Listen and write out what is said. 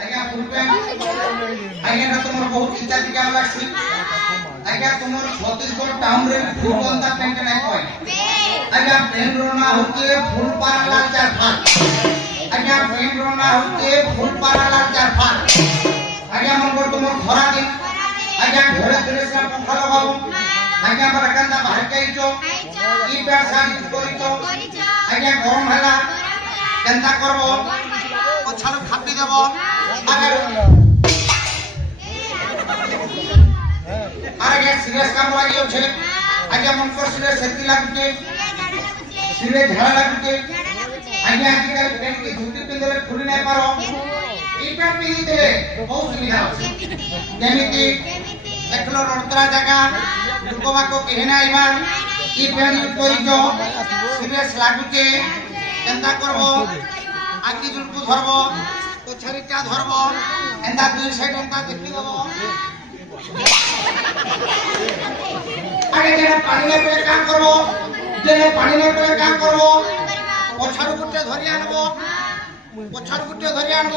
আজ্ঞা full pant আজ্ঞা না তোমার বহুত চিন্তা কেমন লাগছে আজ্ঞা তোমার ছত্তিশগড় টাউন রে ফুল বন্ধা প্যান্ট নাই কয় আজ্ঞা প্যান্ট রোনা হচ্ছে ফুল পারালার চার ফাল আজ্ঞা প্যান্ট রোনা হচ্ছে ফুল পারালার চার ফাল আজ্ঞা মন কর তোমার খরা দিন আজ্ঞা ঘরে ঘরে সব পখালো বাবু আজ্ঞা আমার কান্দা বাহার যাইছো কি প্যান্ট শাড়ি করিছো আজ্ঞা গরম হেলা কেনতা করব পছাড় খাপি দেব আগে সিরিয়াস কাম লাগি আছে আগে মন কর সিরিয়াস সেতি লাগুছে সিরিয়াস ঝাড়া লাগুছে আগে আজকাল প্যান্ট কি ধুতি পিঁধলে খুলি নাই পারো এই প্যান্ট পিঁধিতে বহুত সুবিধা আছে যেমিতি দেখলো রোডতরা জায়গা লোকবাক কেহে না আইবার এই প্যান্ট ইউজ করিছ সিরিয়াস লাগুছে কেনতা করব আগে জুলকু ধরব পছারিটা ধরব এন্দা দুই সাইড এন্দা দেখি দেব আগে যেটা পানি না পেলে কাম করব যেটা পানি না পেলে কাম করব পছাড়ু গুটে ধরি আনব পছাড়ু গুটে ধরি আনব